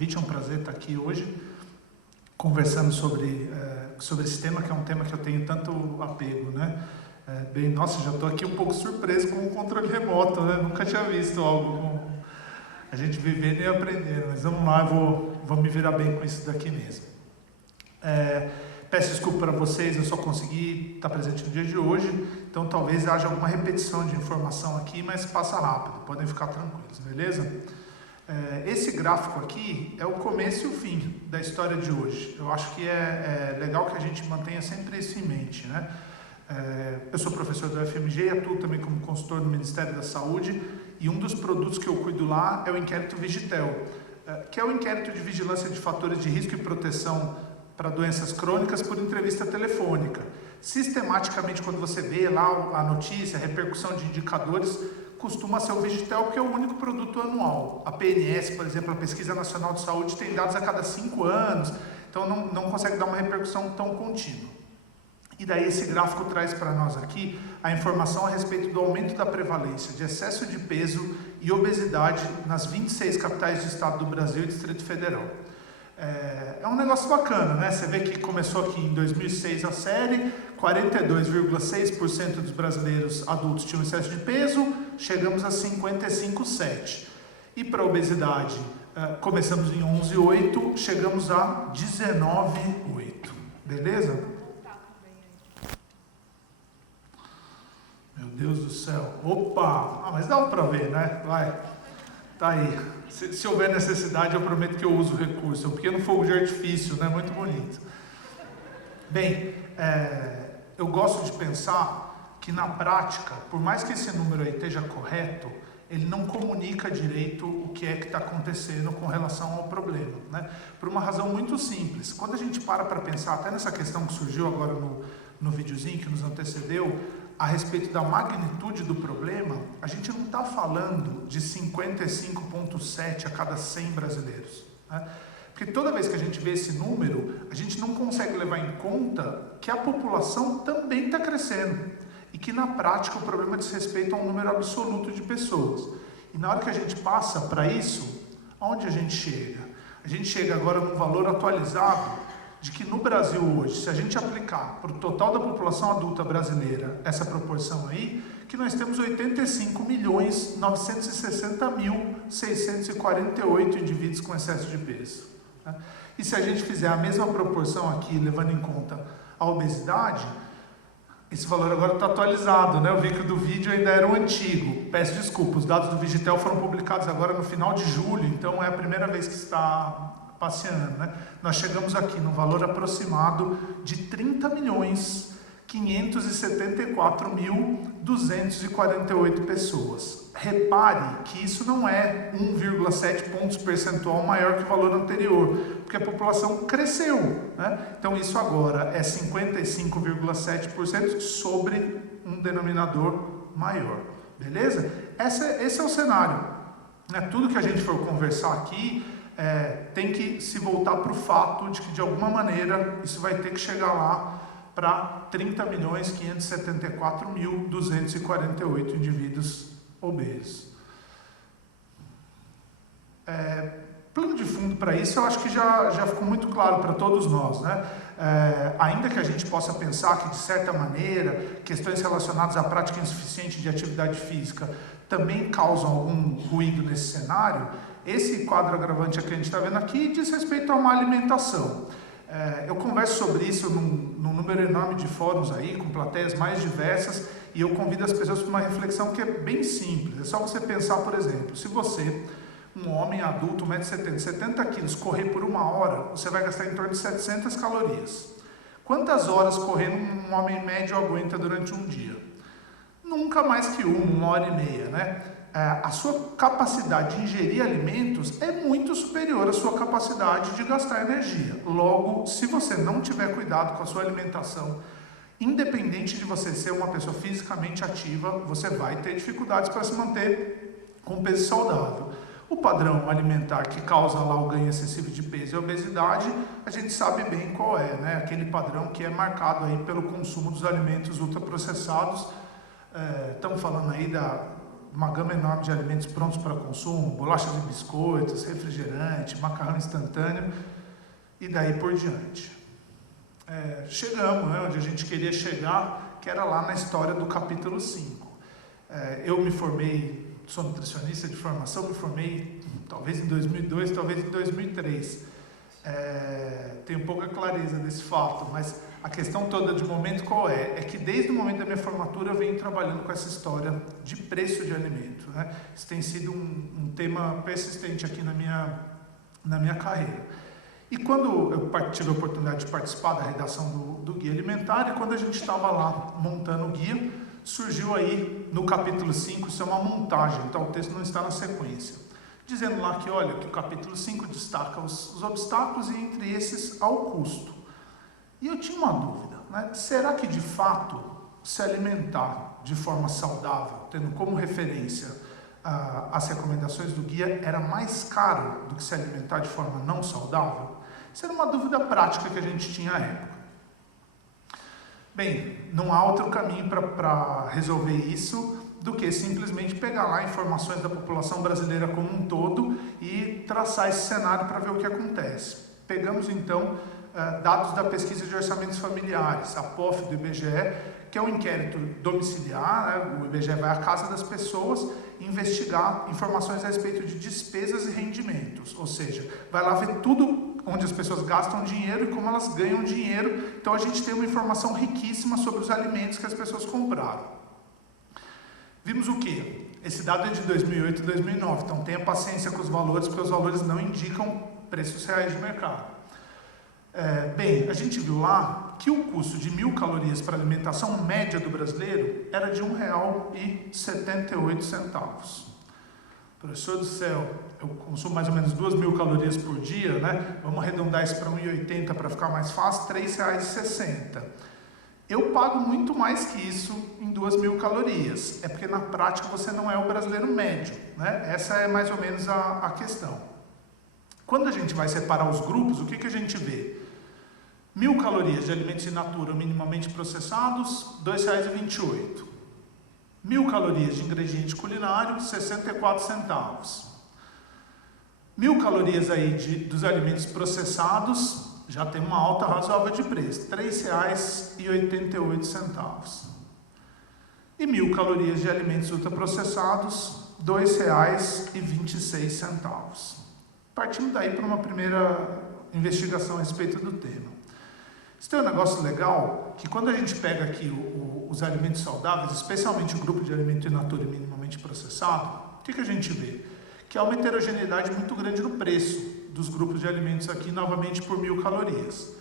convite, é um prazer estar aqui hoje, conversando sobre esse tema, que é um tema que eu tenho tanto apego, né? Nossa, já estou aqui um pouco surpreso com o controle remoto, né? Nunca tinha visto algo com a gente vivendo e aprendendo, mas vamos lá, vou me virar bem com isso daqui mesmo. Peço desculpa para vocês, eu só consegui estar presente no dia de hoje, então talvez haja alguma repetição de informação aqui, mas passa rápido, podem ficar tranquilos, beleza? Esse gráfico aqui é o começo e o fim da história de hoje. Eu acho que é legal que a gente mantenha sempre isso em mente, né? Eu sou professor da UFMG e atuo também como consultor no Ministério da Saúde, e um dos produtos que eu cuido lá é o inquérito Vigitel, que é o inquérito de vigilância de fatores de risco e proteção para doenças crônicas por entrevista telefônica. Sistematicamente, quando você vê lá a notícia, a repercussão de indicadores, costuma ser o Vigitel, porque é o único produto anual. A PNS, por exemplo, a Pesquisa Nacional de Saúde, tem dados a cada 5 anos, então não consegue dar uma repercussão tão contínua. E daí esse gráfico traz para nós aqui a informação a respeito do aumento da prevalência de excesso de peso e obesidade nas 26 capitais de estado do Brasil e Distrito Federal. É um negócio bacana, né? Você vê que começou aqui em 2006 a série, 42,6% dos brasileiros adultos tinham excesso de peso, chegamos a 55,7%. E para a obesidade, começamos em 11,8%, chegamos a 19,8%. Beleza? Meu Deus do céu. Opa! Mas dá para ver, né? Vai. Tá aí. Se houver necessidade, eu prometo que eu uso o recurso. É um pequeno fogo de artifício, né? Muito bonito. Bem, eu gosto de pensar que na prática, por mais que esse número aí esteja correto, ele não comunica direito o que é que está acontecendo com relação ao problema, né? Por uma razão muito simples. Quando a gente para pensar, até nessa questão que surgiu agora no videozinho que nos antecedeu, a respeito da magnitude do problema, a gente não está falando de 55,7 a cada 100 brasileiros, né? Porque toda vez que a gente vê esse número, a gente não consegue levar em conta que a população também está crescendo e que na prática o problema diz respeito a um número absoluto de pessoas. E na hora que a gente passa para isso, aonde a gente chega? A gente chega agora num valor atualizado de que no Brasil hoje, se a gente aplicar para o total da população adulta brasileira essa proporção aí, que nós temos 85.960.648 indivíduos com excesso de peso, né? E se a gente fizer a mesma proporção aqui, levando em conta a obesidade, esse valor agora está atualizado, né? Eu vi que o do vídeo ainda era o antigo. Peço desculpa, os dados do Vigitel foram publicados agora no final de julho, então é a primeira vez que está passeando, né? Nós chegamos aqui no valor aproximado de 30.574.248 pessoas. Repare que isso não é 1,7 pontos percentual maior que o valor anterior, porque a população cresceu, né? Então isso agora é 55,7% sobre um denominador maior, beleza? Esse é o cenário, né? Tudo que a gente for conversar aqui tem que se voltar para o fato de que, de alguma maneira, isso vai ter que chegar lá para 30.574.248 indivíduos obesos. Plano de fundo para isso, eu acho que já ficou muito claro para todos nós, né? Ainda que a gente possa pensar que, de certa maneira, questões relacionadas à prática insuficiente de atividade física também causam algum ruído nesse cenário, esse quadro agravante que a gente está vendo aqui diz respeito a uma alimentação. Eu converso sobre isso num número enorme de fóruns aí, com plateias mais diversas, e eu convido as pessoas para uma reflexão que é bem simples. É só você pensar, por exemplo, se você, um homem adulto, 1,70 m, 70 quilos, correr por 1 hora, você vai gastar em torno de 700 calorias. Quantas horas correndo um homem médio aguenta durante um dia? Nunca mais que 1 hora e meia, né? A sua capacidade de ingerir alimentos é muito superior à sua capacidade de gastar energia. Logo, se você não tiver cuidado com a sua alimentação, independente de você ser uma pessoa fisicamente ativa, você vai ter dificuldades para se manter com peso saudável. O padrão alimentar que causa lá o ganho excessivo de peso e obesidade, a gente sabe bem qual é, né? Aquele padrão que é marcado aí pelo consumo dos alimentos ultraprocessados. Estamos falando aí uma gama enorme de alimentos prontos para consumo, bolachas e biscoitos, refrigerante, macarrão instantâneo e daí por diante. Chegamos, né, onde a gente queria chegar, que era lá na história do capítulo 5. Eu me formei, sou nutricionista de formação, me formei talvez em 2002, talvez em 2003. Tenho pouca clareza desse fato, mas a questão toda de momento qual é? É que desde o momento da minha formatura eu venho trabalhando com essa história de preço de alimento, né? Isso tem sido um tema persistente aqui na minha carreira. E quando eu tive a oportunidade de participar da redação do Guia Alimentar, e quando a gente estava lá montando o guia, surgiu aí no capítulo 5, isso é uma montagem, então o texto não está na sequência, dizendo lá que, olha, que o capítulo 5 destaca os obstáculos e entre esses ao custo. E eu tinha uma dúvida, né? Será que de fato se alimentar de forma saudável, tendo como referência as recomendações do guia, era mais caro do que se alimentar de forma não saudável? Isso era uma dúvida prática que a gente tinha à época. Bem, não há outro caminho para resolver isso do que simplesmente pegar lá informações da população brasileira como um todo e traçar esse cenário para ver o que acontece. Pegamos então dados da pesquisa de orçamentos familiares, a POF do IBGE, que é um inquérito domiciliar, né? O IBGE vai à casa das pessoas investigar informações a respeito de despesas e rendimentos, ou seja, vai lá ver tudo onde as pessoas gastam dinheiro e como elas ganham dinheiro. Então a gente tem uma informação riquíssima sobre os alimentos que as pessoas compraram. Vimos o quê? Esse dado é de 2008 e 2009, então tenha paciência com os valores, porque os valores não indicam preços reais de mercado. Bem, a gente viu lá que o custo de 1.000 calorias para a alimentação média do brasileiro era de R$ 1,78. Professor do céu, eu consumo mais ou menos 2.000 calorias por dia, né? Vamos arredondar isso para 1,80 para ficar mais fácil, R$ 3,60. Eu pago muito mais que isso em 2.000 calorias. É porque na prática você não é o brasileiro médio, né? Essa é mais ou menos a questão. Quando a gente vai separar os grupos, o que a gente vê? 1.000 calorias de alimentos in natura minimamente processados, R$ 2,28. 1.000 calorias de ingrediente culinário, 64 centavos. 1.000 calorias aí dos alimentos processados, já tem uma alta razoável de preço, R$ 3,88. E 1.000 calorias de alimentos ultraprocessados, R$ 2,26. Partindo daí para uma primeira investigação a respeito do tema. Isso tem um negócio legal, que quando a gente pega aqui os alimentos saudáveis, especialmente o grupo de alimento in natura e minimamente processado, o que a gente vê? Que há uma heterogeneidade muito grande no preço dos grupos de alimentos aqui, novamente por 1.000 calorias.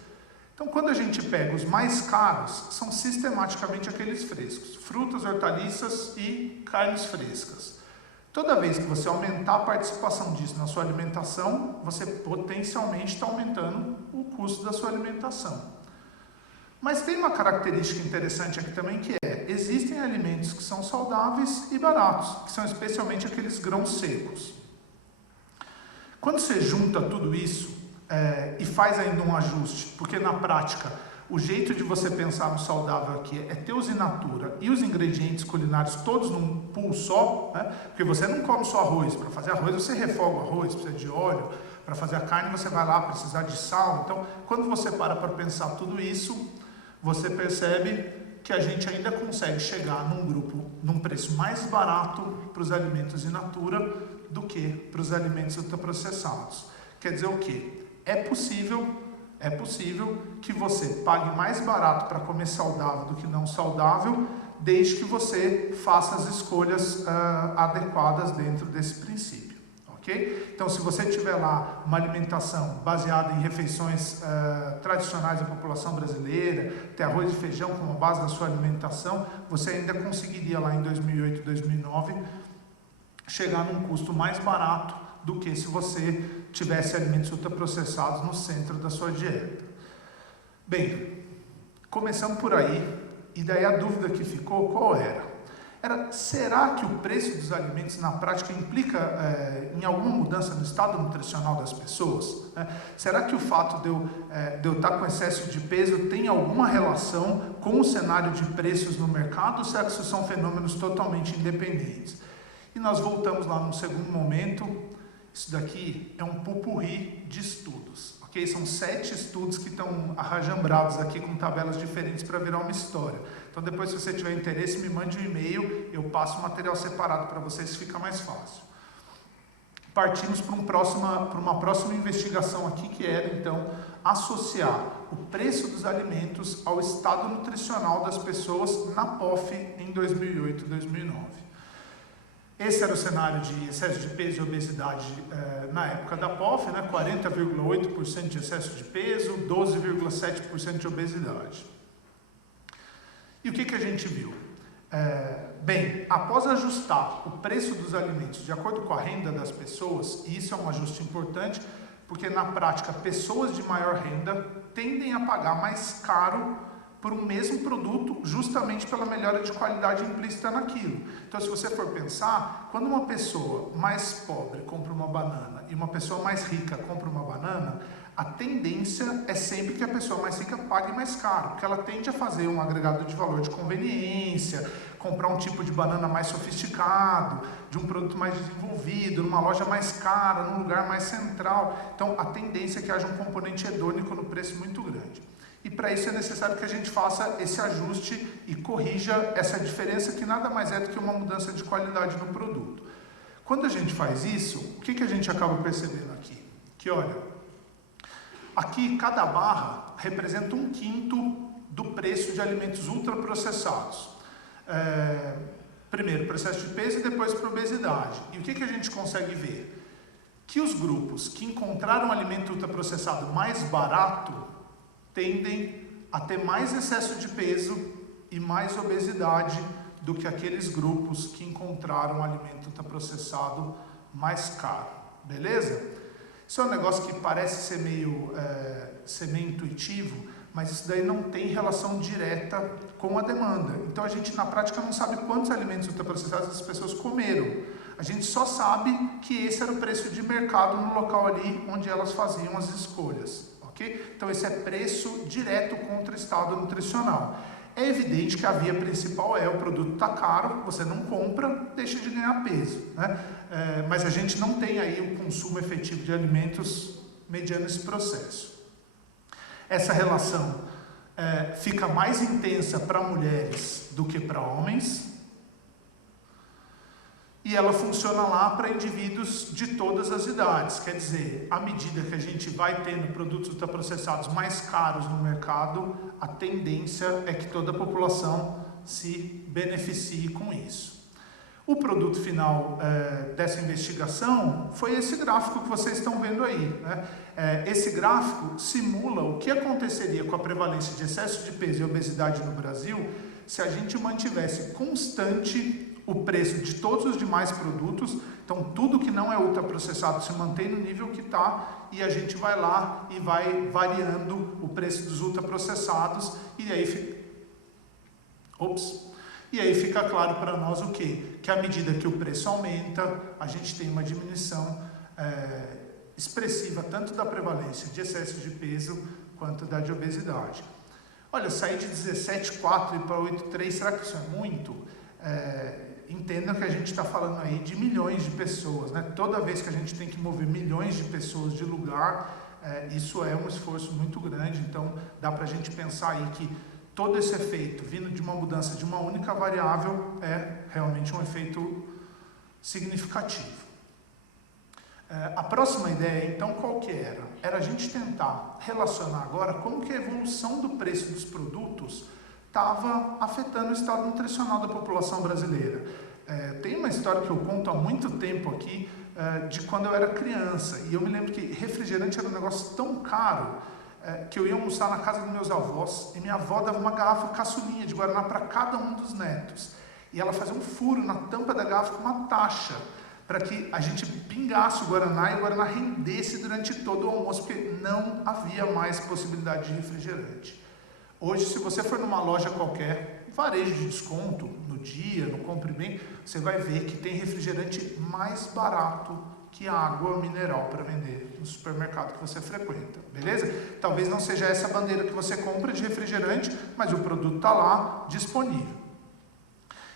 Então, quando a gente pega os mais caros, são sistematicamente aqueles frescos, frutas, hortaliças e carnes frescas. Toda vez que você aumentar a participação disso na sua alimentação, você potencialmente está aumentando o custo da sua alimentação. Mas tem uma característica interessante aqui também, que existem alimentos que são saudáveis e baratos, que são especialmente aqueles grãos secos. Quando você junta tudo isso e faz ainda um ajuste, porque na prática o jeito de você pensar no saudável aqui é ter os in natura e os ingredientes culinários todos num pool só, né? Porque você não come só arroz. Para fazer arroz você refoga o arroz, precisa de óleo. Para fazer a carne você vai lá precisar de sal. Então, quando você para pensar tudo isso, você percebe que a gente ainda consegue chegar num grupo, num preço mais barato para os alimentos in natura do que para os alimentos ultraprocessados. Quer dizer o quê? É possível que você pague mais barato para comer saudável do que não saudável, desde que você faça as escolhas adequadas dentro desse princípio. Okay? Então, se você tiver lá uma alimentação baseada em refeições tradicionais da população brasileira, ter arroz e feijão como base da sua alimentação, você ainda conseguiria lá em 2008, 2009, chegar num custo mais barato do que se você tivesse alimentos ultraprocessados no centro da sua dieta. Bem, começamos por aí, e daí a dúvida que ficou, qual era? Será que o preço dos alimentos na prática implica em alguma mudança no estado nutricional das pessoas? Será que o fato de eu estar com excesso de peso tem alguma relação com o cenário de preços no mercado, ou será que isso são fenômenos totalmente independentes? E nós voltamos lá num segundo momento. Isso daqui é um pupurri de estudos, ok? São 7 estudos que estão arrajambrados aqui com tabelas diferentes para virar uma história. Então depois, se você tiver interesse, me mande um e-mail, eu passo o material separado para vocês, fica mais fácil. Partimos para uma próxima investigação aqui, que era então associar o preço dos alimentos ao estado nutricional das pessoas na POF em 2008 e 2009. Esse era o cenário de excesso de peso e obesidade na época da POF, né? 40,8% de excesso de peso, 12,7% de obesidade. E o que a gente viu? Bem, após ajustar o preço dos alimentos de acordo com a renda das pessoas, e isso é um ajuste importante, porque na prática pessoas de maior renda tendem a pagar mais caro por um mesmo produto, justamente pela melhora de qualidade implícita naquilo. Então, se você for pensar, quando uma pessoa mais pobre compra uma banana e uma pessoa mais rica compra uma banana, a tendência é sempre que a pessoa mais rica pague mais caro, porque ela tende a fazer um agregado de valor de conveniência, comprar um tipo de banana mais sofisticado, de um produto mais desenvolvido, numa loja mais cara, num lugar mais central. Então, a tendência é que haja um componente hedônico no preço muito grande. E para isso é necessário que a gente faça esse ajuste e corrija essa diferença, que nada mais é do que uma mudança de qualidade no produto. Quando a gente faz isso, o que a gente acaba percebendo aqui? Que olha, aqui cada barra representa 1/5 do preço de alimentos ultraprocessados. Primeiro para excesso de peso e depois para obesidade. E o que a gente consegue ver? Que os grupos que encontraram alimento ultraprocessado mais barato tendem a ter mais excesso de peso e mais obesidade do que aqueles grupos que encontraram alimento ultraprocessado mais caro. Beleza? Isso é um negócio que parece ser meio intuitivo, mas isso daí não tem relação direta com a demanda. Então a gente na prática não sabe quantos alimentos ultraprocessados as pessoas comeram. A gente só sabe que esse era o preço de mercado no local ali onde elas faziam as escolhas. Okay? Então esse é preço direto contra estado nutricional. É evidente que a via principal é o produto está caro, você não compra, deixa de ganhar peso, né? Mas a gente não tem aí o consumo efetivo de alimentos mediante esse processo. Essa relação fica mais intensa para mulheres do que para homens, e ela funciona lá para indivíduos de todas as idades. Quer dizer, à medida que a gente vai tendo produtos ultraprocessados mais caros no mercado, a tendência é que toda a população se beneficie com isso. O produto final dessa investigação foi esse gráfico que vocês estão vendo aí, né? Esse gráfico simula o que aconteceria com a prevalência de excesso de peso e obesidade no Brasil se a gente mantivesse constante o preço de todos os demais produtos. Então tudo que não é ultraprocessado se mantém no nível que está, e a gente vai lá e vai variando o preço dos ultraprocessados, e aí fica claro para nós o quê? Que à medida que o preço aumenta, a gente tem uma diminuição expressiva tanto da prevalência de excesso de peso quanto da de obesidade. Olha, sair de 17,4 e para 8,3, será que isso é muito? Entendam que a gente está falando aí de milhões de pessoas, né? Toda vez que a gente tem que mover milhões de pessoas de lugar, isso é um esforço muito grande. Então dá para a gente pensar aí que todo esse efeito vindo de uma mudança de uma única variável é realmente um efeito significativo. A próxima ideia, então, qual que era? Era a gente tentar relacionar agora como que a evolução do preço dos produtos estava afetando o estado nutricional da população brasileira. Tem uma história que eu conto há muito tempo aqui, de quando eu era criança, e eu me lembro que refrigerante era um negócio tão caro, que eu ia almoçar na casa dos meus avós, e minha avó dava uma garrafa caçulinha de Guaraná para cada um dos netos, e ela fazia um furo na tampa da garrafa com uma taxa, para que a gente pingasse o Guaraná e o Guaraná rendesse durante todo o almoço, porque não havia mais possibilidade de refrigerante. Hoje, se você for numa loja qualquer, varejo de desconto, no dia, no Compre Bem, você vai ver que tem refrigerante mais barato que água mineral para vender no supermercado que você frequenta, beleza? Talvez não seja essa bandeira que você compra de refrigerante, mas o produto está lá disponível.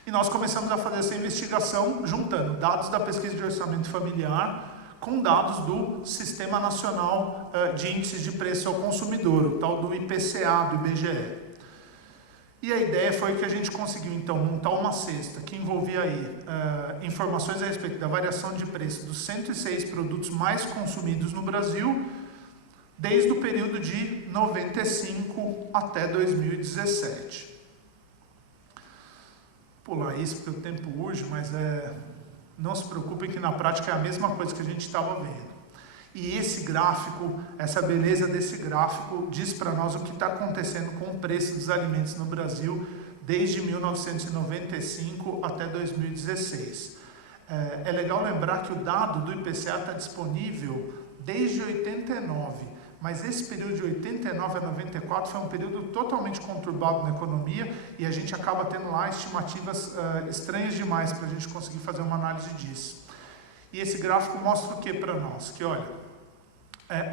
E nós começamos a fazer essa investigação juntando dados da pesquisa de orçamento familiar com dados do Sistema Nacional de Índices de Preço ao Consumidor, o tal do IPCA, do IBGE. E a ideia foi que a gente conseguiu, então, montar uma cesta que envolvia aí informações a respeito da variação de preço dos 106 produtos mais consumidos no Brasil, desde o período de 95 até 2017. Pular isso porque o tempo urge, mas não se preocupem que na prática é a mesma coisa que a gente estava vendo. E esse gráfico, essa beleza desse gráfico, diz para nós o que está acontecendo com o preço dos alimentos no Brasil desde 1995 até 2016. É legal lembrar que o dado do IPCA está disponível desde 89, mas esse período de 89 a 94 foi um período totalmente conturbado na economia e a gente acaba tendo lá estimativas estranhas demais para a gente conseguir fazer uma análise disso. E esse gráfico mostra o que para nós? Que olha,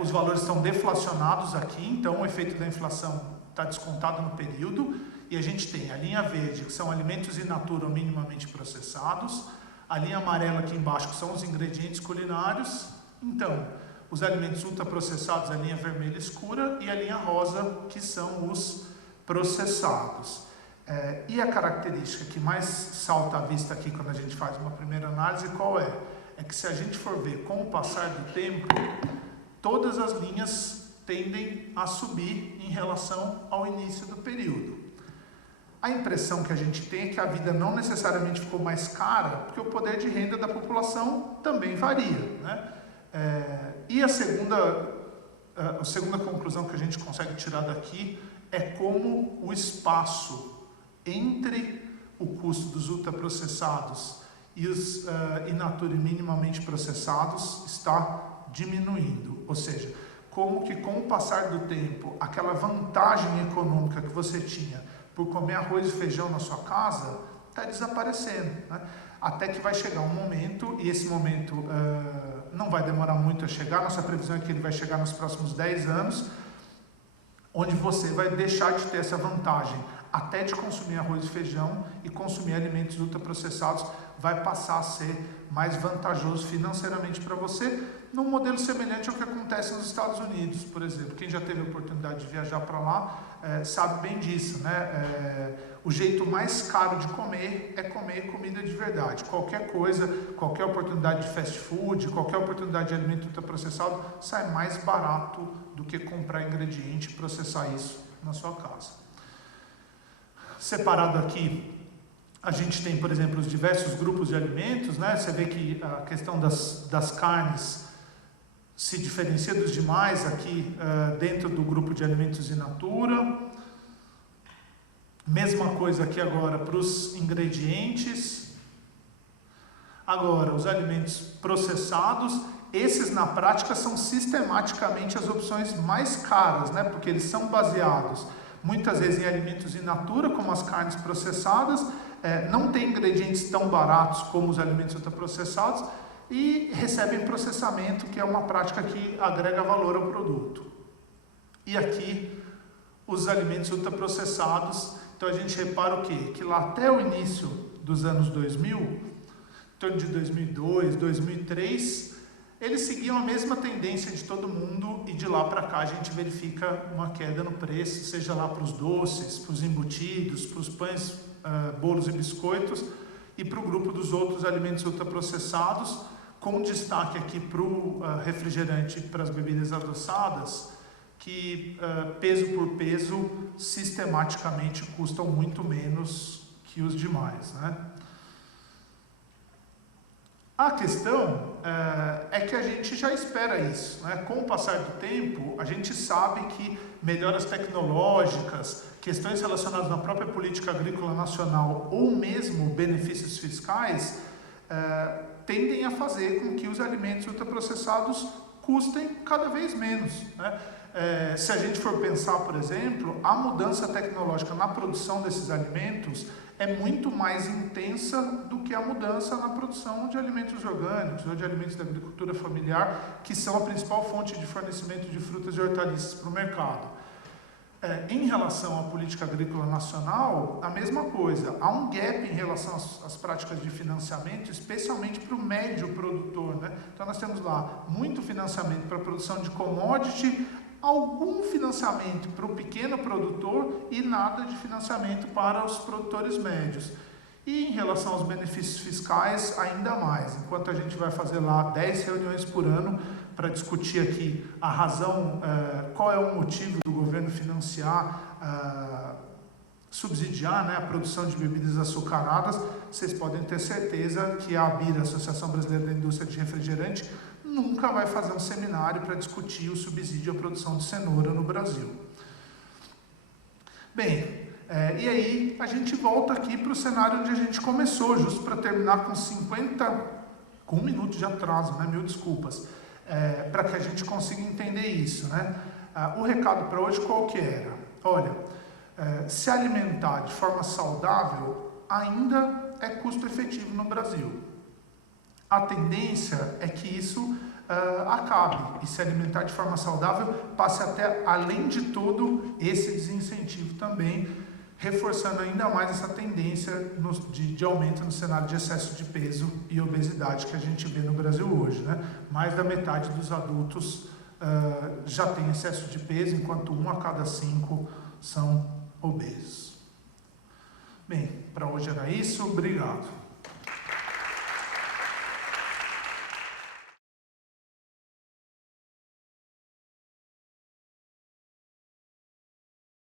os valores estão deflacionados aqui, então o efeito da inflação está descontado no período, e a gente tem a linha verde, que são alimentos in natura ou minimamente processados, a linha amarela aqui embaixo, que são os ingredientes culinários, então os alimentos ultraprocessados, a linha vermelha escura, e a linha rosa, que são os processados. E a característica que mais salta à vista aqui quando a gente faz uma primeira análise, qual é? É que se a gente for ver com o passar do tempo, todas as linhas tendem a subir em relação ao início do período. A impressão que a gente tem é que a vida não necessariamente ficou mais cara, porque o poder de renda da população também varia, né? E a segunda conclusão que a gente consegue tirar daqui é como o espaço entre o custo dos ultraprocessados e os in natura e minimamente processados está diminuindo, ou seja, como que com o passar do tempo, aquela vantagem econômica que você tinha por comer arroz e feijão na sua casa está desaparecendo, né? Até que vai chegar um momento, e esse momento não vai demorar muito a chegar, nossa previsão é que ele vai chegar nos próximos 10 anos, onde você vai deixar de ter essa vantagem até de consumir arroz e feijão e consumir alimentos ultraprocessados vai passar a ser mais vantajoso financeiramente para você, num modelo semelhante ao que acontece nos Estados Unidos, por exemplo. Quem já teve a oportunidade de viajar para lá sabe bem disso, né? O jeito mais caro de comer é comer comida de verdade. Qualquer coisa, qualquer oportunidade de fast food, qualquer oportunidade de alimento ultraprocessado sai mais barato do que comprar ingrediente e processar isso na sua casa. Separado aqui, a gente tem, por exemplo, os diversos grupos de alimentos, né? Você vê que a questão das carnes se diferencia dos demais aqui dentro do grupo de alimentos in natura. Mesma coisa aqui agora para os ingredientes. Agora, os alimentos processados, esses na prática são sistematicamente as opções mais caras, né? Porque eles são baseados muitas vezes em alimentos in natura, como as carnes processadas, não tem ingredientes tão baratos como os alimentos ultraprocessados e recebem processamento, que é uma prática que agrega valor ao produto. E aqui, os alimentos ultraprocessados, então a gente repara o quê? Que lá até o início dos anos 2000, em torno de 2002, 2003, eles seguiam a mesma tendência de todo mundo e de lá para cá a gente verifica uma queda no preço, seja lá para os doces, para os embutidos, para os pães, bolos e biscoitos e para o grupo dos outros alimentos ultraprocessados, com destaque aqui para o refrigerante e para as bebidas adoçadas, que peso por peso sistematicamente custam muito menos que os demais, né? A questão é que a gente já espera isso, né? Com o passar do tempo, a gente sabe que melhoras tecnológicas, questões relacionadas na própria política agrícola nacional ou mesmo benefícios fiscais tendem a fazer com que os alimentos ultraprocessados custem cada vez menos, né? Se a gente for pensar, por exemplo, a mudança tecnológica na produção desses alimentos é muito mais intensa do que a mudança na produção de alimentos orgânicos ou de alimentos da agricultura familiar, que são a principal fonte de fornecimento de frutas e hortaliças para o mercado. Em relação à política agrícola nacional, a mesma coisa. Há um gap em relação às práticas de financiamento, especialmente para o médio produtor, né? Então nós temos lá muito financiamento para a produção de commodity, algum financiamento para o pequeno produtor e nada de financiamento para os produtores médios. E em relação aos benefícios fiscais, ainda mais. Enquanto a gente vai fazer lá 10 reuniões por ano para discutir aqui a razão, qual é o motivo do governo financiar, subsidiar, né, a produção de bebidas açucaradas, vocês podem ter certeza que a ABIR, a Associação Brasileira da Indústria de Refrigerante, nunca vai fazer um seminário para discutir o subsídio à produção de cenoura no Brasil. Bem, e aí a gente volta aqui para o cenário onde a gente começou, justo para terminar com 1 minuto de atraso, né? Mil desculpas, para que a gente consiga entender isso, né? O recado para hoje qual que era? Olha, se alimentar de forma saudável ainda é custo efetivo no Brasil. A tendência é que isso acabe e se alimentar de forma saudável passe até além de todo esse desincentivo também, reforçando ainda mais essa tendência de aumento no cenário de excesso de peso e obesidade que a gente vê no Brasil hoje, né? Mais da metade dos adultos já tem excesso de peso, enquanto 1 a cada 5 são obesos. Bem, para hoje era isso, obrigado.